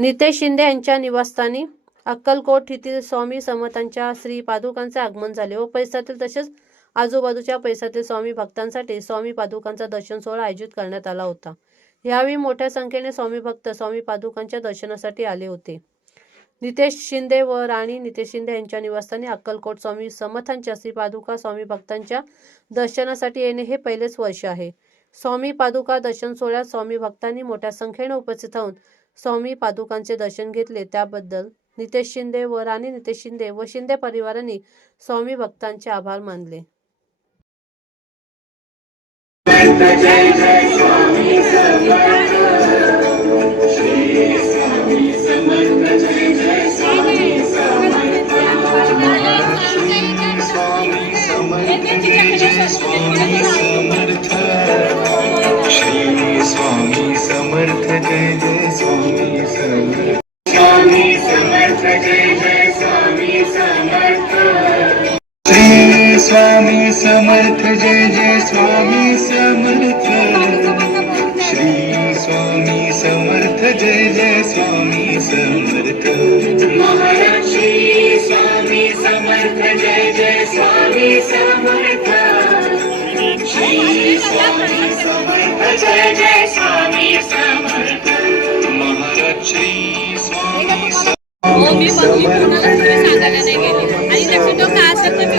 नितेश शिंदे यांच्या निवासस्थानी अक्कलकोट येथील स्वामी समर्थांच्या श्री पादुकांचे आगमन झाले. व परिसरातील तसेच आजूबाजूच्या परिसरातील स्वामी भक्तांसाठी स्वामी पादुकांचा दर्शन सोहळा आयोजित करण्यात आला होता. यावेळी मोठ्या संख्येने स्वामी भक्त स्वामी पादुकांच्या दर्शनासाठी आले होते. नितेश शिंदे व राणी नितेश शिंदे यांच्या निवासस्थानी अक्कलकोट स्वामी समर्थांच्या श्री पादुका स्वामी भक्तांच्या दर्शनासाठी येणे हे पहिलेच वर्ष आहे. स्वामी पादुका दर्शन सोहळ्यात स्वामी भक्तांनी मोठ्या संख्येने उपस्थित राहून स्वामी पादुकांचे दर्शन घेतले त्याबद्दल नितेश शिंदे व राणी नितेश शिंदे व शिंदे परिवारांनी स्वामी भक्तांचे आभार मानले स्वामी समर्थ श्री स्वामी समर्थ जय जय स्वामी समर्थ. स्वामी समर्थ जय जय स्वामी समर्थ. श्री स्वामी समर्थ जय जय स्वामी समर्थ. श्री स्वामी समर्थ जय जय स्वामी समर्थ. महाराज श्री स्वामी समर्थ जय जय स्वामी समर्थ. जय जय स्वामी समर्थ महाराज श्री स्वामी समर्थ मी पण मी कोणालाच सांगायला नाही गेली. आणि लक्ष तो काय असेल तर मी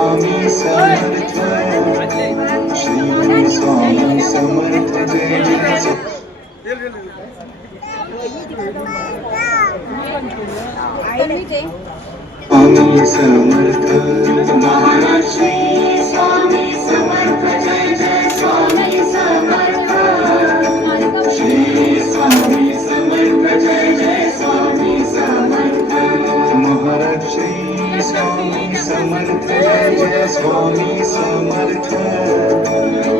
स्वामी समर्थ श्री स्वामी समर्थ जय जय स्वामी स्वामी समर्थ महाराज श्री समर्थ जय जय स्वामी समर्थ समर्थ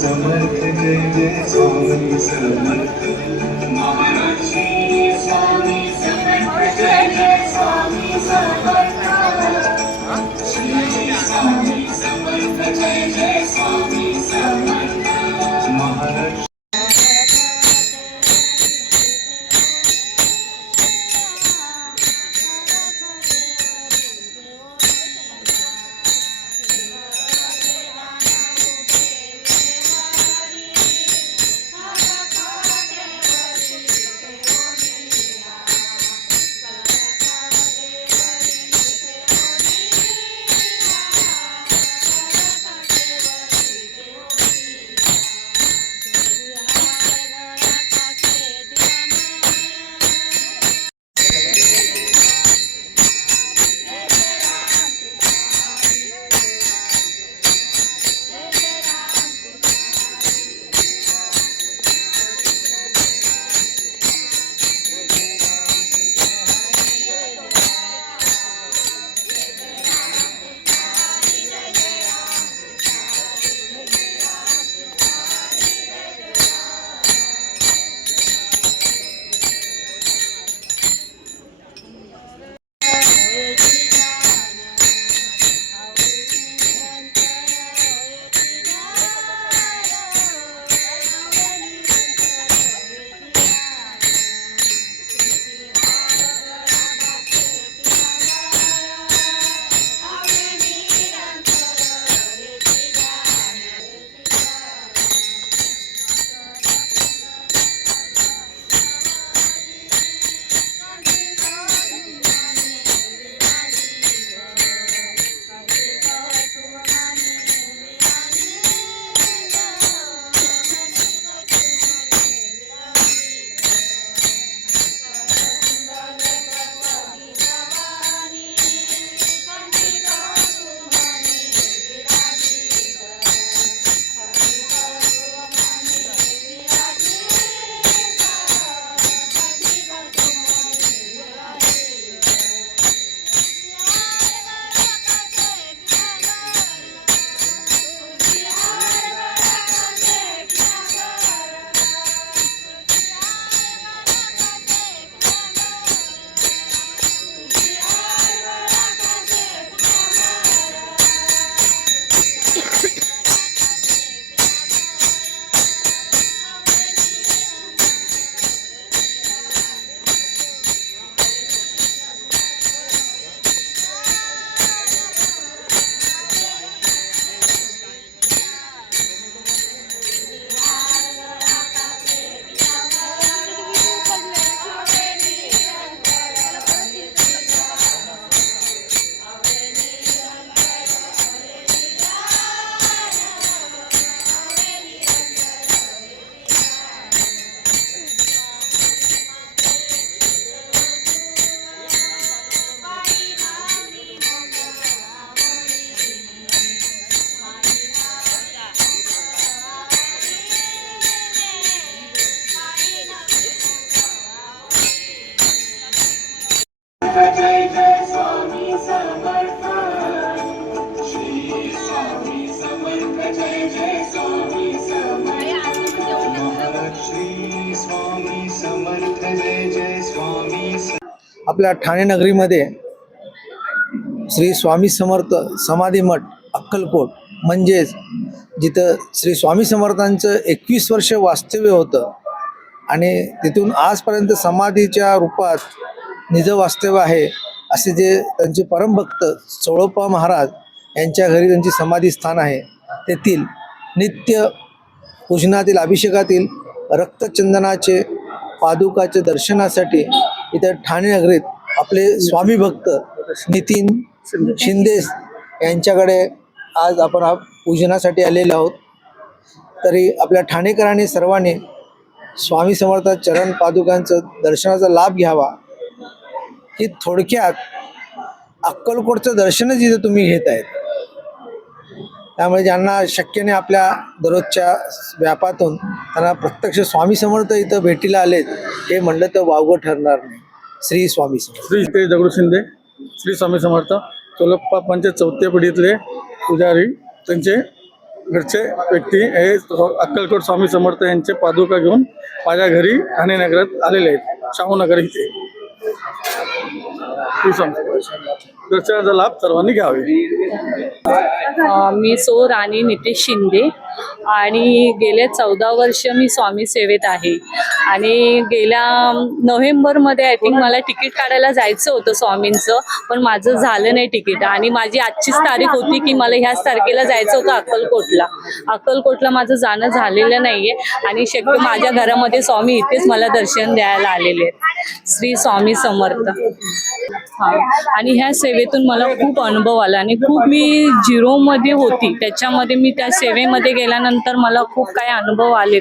summer, the day, the day, the day, the day, आपल्या ठाणे नगरीमध्ये श्री स्वामी समर्थ समाधी मठ अक्कलकोट म्हणजेच जिथं श्री स्वामी समर्थांचं एकवीस वर्ष वास्तव्य होतं आणि तिथून आजपर्यंत समाधीच्या रूपात निज वास्तव्य आहे असे जे त्यांचे परमभक्त सोळप्पा महाराज यांच्या घरी त्यांची समाधी स्थान आहे तेथील नित्य पूजनातील अभिषेकातील रक्तचंदनाचे पादुकाचे दर्शनासाठी इथं ठाणे नगरीत आपले स्वामी भक्त नितीन शिंदे यांच्याकडे आज आपण पूजनासाठी आलेलो आहोत. तरी आपल्या ठाणेकरांनी सर्वांनी स्वामी समर्थ चरण पादुकांचं दर्शनाचा लाभ घ्यावा. की थोडक्यात अक्कलकोटचं दर्शनच इथं तुम्ही घेत आहेत. त्यामुळे ज्यांना शक्य नाही आपल्या दररोजच्या व्यापातून त्यांना प्रत्यक्ष स्वामी समर्थ इथं भेटीला आलेत हे म्हणलं तर वावगं ठरणार नाही. श्री स्वामी श्री श्री दगडू शिंदे श्री स्वामी समर्थ. चोलप्पा पंचायत चौथ्या पिढीतले पुजारी त्यांचे घरचे व्यक्ती हे अक्कलकोट स्वामी समर्थ यांचे पादुका घेऊन माझ्या घरी ठाणे नगरात आलेले आहेत. शाहूनगर इथे. श्री स्वामी दर्शनाचा लाभ सर्वांनी घ्यावे. मी सो राणी नितेश शिंदे आणि गेले चौदा वर्ष मी स्वामी सेवेत आहे. आणि गेल्या नोव्हेंबरमध्ये आय थिंक मला तिकीट काढायला जायचं होतं स्वामींचं पण माझं झालं नाही तिकीट. आणि माझी आजचीच तारीख होती की मला ह्याच तारखेला जायचं होतं अक्कलकोटला. अक्कलकोटला माझं जाणं झालेलं नाही आणि शक्य माझ्या घरामध्ये स्वामी इथेच मला दर्शन द्यायला आलेले आहेत. श्री स्वामी समर्थ. हा. आणि ह्या सेवेतून मला खूप अनुभव आला आणि खूप मी झिरोमध्ये होती. त्याच्यामध्ये मी त्या सेवेमध्ये गेल्यानंतर मला खूप काही अनुभव आलेत.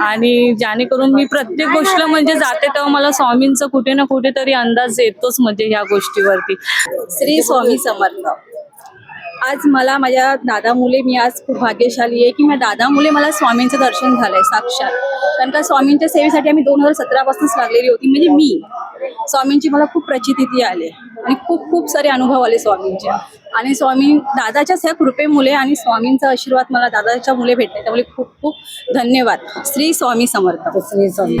आणि जेणेकरून मी प्रत्येक गोष्ट म्हणजे जाते तेव्हा मला स्वामींचं कुठे ना कुठेतरी अंदाज येतोच म्हणजे ह्या गोष्टीवरती. श्री स्वामी समर्थ. आज मला माझ्या दादामुळे मी आज खूप भाग्यशाली आहे की माझ्या दादामुळे मला स्वामींचं दर्शन झालंय साक्षात. कारण का स्वामींच्या सेवेसाठी आम्ही दोन हजार सतरापासूनच लागलेली होती म्हणजे मी. स्वामींची मला खूप प्रचिती आले आणि खूप खूप सारे अनुभव आले स्वामींचे. आणि स्वामी दादाच्याच ह्या कृपेमुळे आणि स्वामींचा आशीर्वाद मला दादाच्या मुले भेटले त्यामुळे खूप खूप धन्यवाद. श्री स्वामी समर्थ. श्री स्वामी